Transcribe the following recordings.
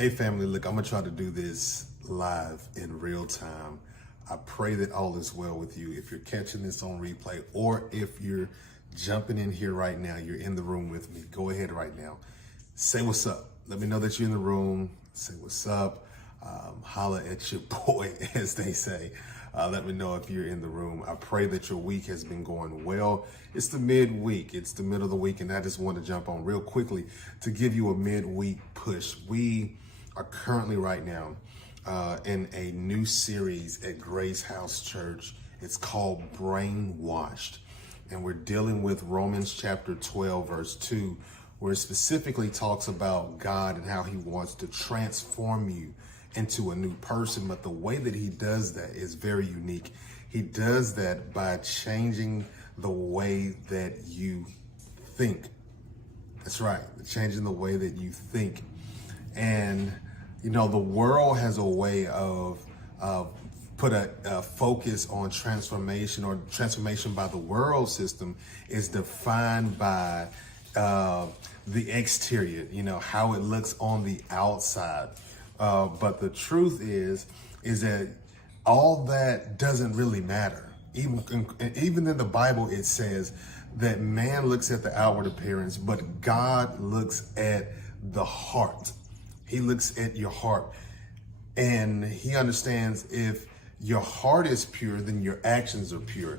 Hey family, look, I'm gonna try to do this live in real time. I pray that all is well with you. If you're catching this on replay or if you're jumping in here right now, you're in the room with me, go ahead right now. Say what's up. Let me know that you're in the room. Say what's up. Holla at your boy, as they say. Let me know if you're in the room. I pray that your week has been going well. It's the midweek. It's the middle of the week, and I just want to jump on real quickly to give you a midweek push. We are currently right now in a new series at Grace House Church. It's called Brainwashed, and we're dealing with Romans chapter 12, verse 2, where it specifically talks about God and how he wants to transform you into a new person. But the way that he does that is very unique. He does that by changing the way that you think. That's right, changing the way that you think. And, you know, the world has a way of put a focus on transformation, or transformation by the world system is defined by the exterior, you know, how it looks on the outside. But the truth is that all that doesn't really matter. Even in the Bible, it says that man looks at the outward appearance, but God looks at the heart. He looks at your heart, and he understands if your heart is pure, then your actions are pure.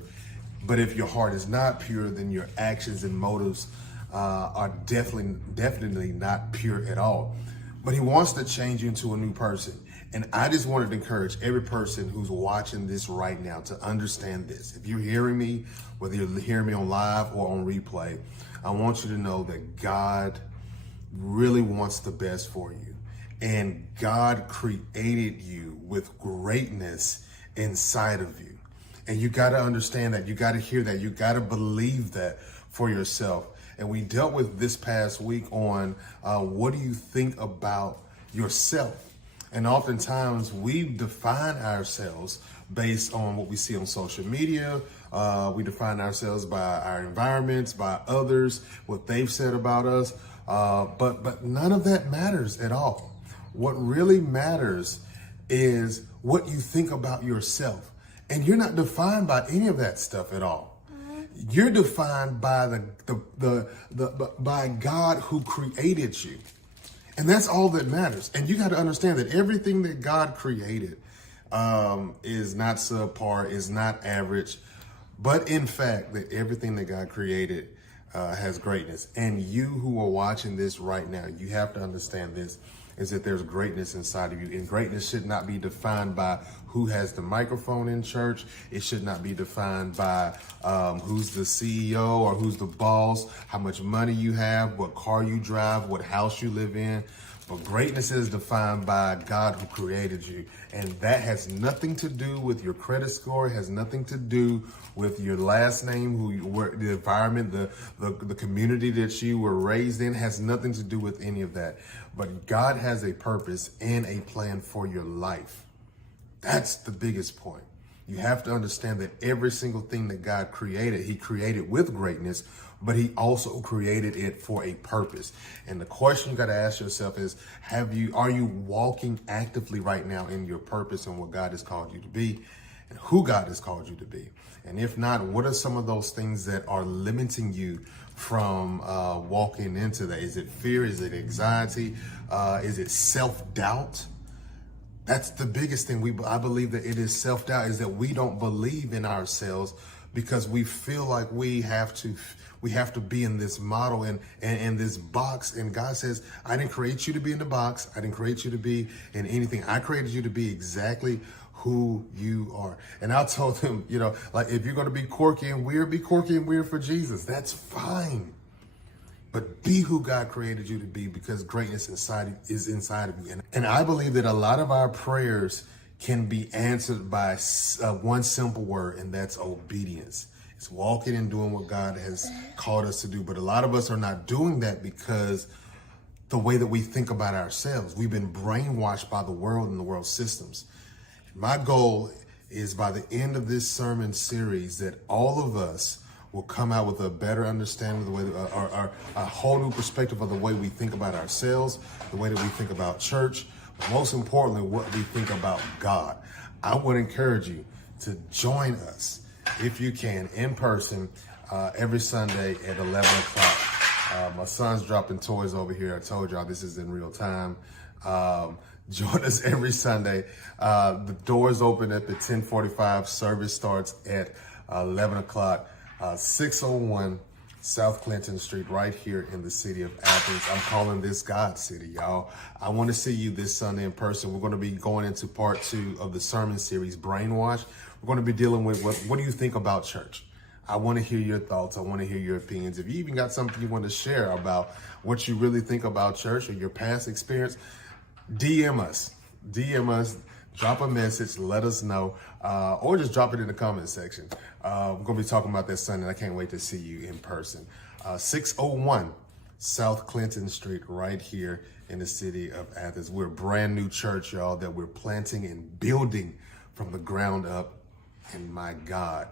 But if your heart is not pure, then your actions and motives are definitely not pure at all. But he wants to change you into a new person. And I just wanted to encourage every person who's watching this right now to understand this. If you're hearing me, whether you're hearing me on live or on replay, I want you to know that God really wants the best for you. And God created you with greatness inside of you. And you got to understand that. You got to hear that. You got to believe that for yourself. And we dealt with this past week on what do you think about yourself? And oftentimes we define ourselves based on what we see on social media. We define ourselves by our environments, by others, what they've said about us. But none of that matters at all. What really matters is what you think about yourself. And you're not defined by any of that stuff at all. You're defined by by God who created you. And that's all that matters. And you got to understand that everything that God created is not subpar, is not average, but in fact, that everything that God created has greatness. And you who are watching this right now, you have to understand this, is that there's greatness inside of you. And greatness should not be defined by who has the microphone in church. It should not be defined by who's the CEO or who's the boss, how much money you have, what car you drive, what house you live in. But greatness is defined by God who created you. And that has nothing to do with your credit score. It has nothing to do with your last name, who you were, the environment, the community that you were raised in, has nothing to do with any of that. But God has a purpose and a plan for your life. That's the biggest point. You have to understand that every single thing that God created, he created with greatness, but he also created it for a purpose. And the question you got to ask yourself is, are you walking actively right now in your purpose and what God has called you to be and who God has called you to be? And if not, what are some of those things that are limiting you from walking into that? Is it fear? Is it anxiety? Is it self-doubt? That's the biggest thing. I believe that it is self-doubt, is that we don't believe in ourselves because we feel like we have to be in this model and this box. And God says, I didn't create you to be in the box. I didn't create you to be in anything. I created you to be exactly who you are. And I told him, you know, like, if you're going to be quirky and weird, be quirky and weird for Jesus. That's fine. But be who God created you to be, because greatness is inside of you. And I believe that a lot of our prayers can be answered by one simple word, and that's obedience. It's walking and doing what God has called us to do. But a lot of us are not doing that because the way that we think about ourselves, we've been brainwashed by the world and the world systems. My goal is, by the end of this sermon series, that all of us will come out with a better understanding of the way, or a whole new perspective of the way we think about ourselves, the way that we think about church, but most importantly, what we think about God. I would encourage you to join us, if you can, in person every Sunday at 11 o'clock. My son's dropping toys over here. I told y'all this is in real time. Join us every Sunday. The doors open at the 10:45. Service starts at 11 o'clock. 601 South Clinton Street, right here in the city of Athens. I'm calling this God City, y'all. I want to see you this Sunday in person. We're going to be going into part 2 of the sermon series, Brainwash. We're going to be dealing with what do you think about church? I want to hear your thoughts. I want to hear your opinions. If you even got something you want to share about what you really think about church or your past experience, DM us, drop a message, let us know, or just drop it in the comment section. We're going to be talking about that Sunday. I can't wait to see you in person. 601 South Clinton Street, right here in the city of Athens. We're a brand new church, y'all, that we're planting and building from the ground up. And my God,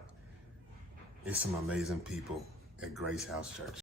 it's some amazing people at Grace House Church.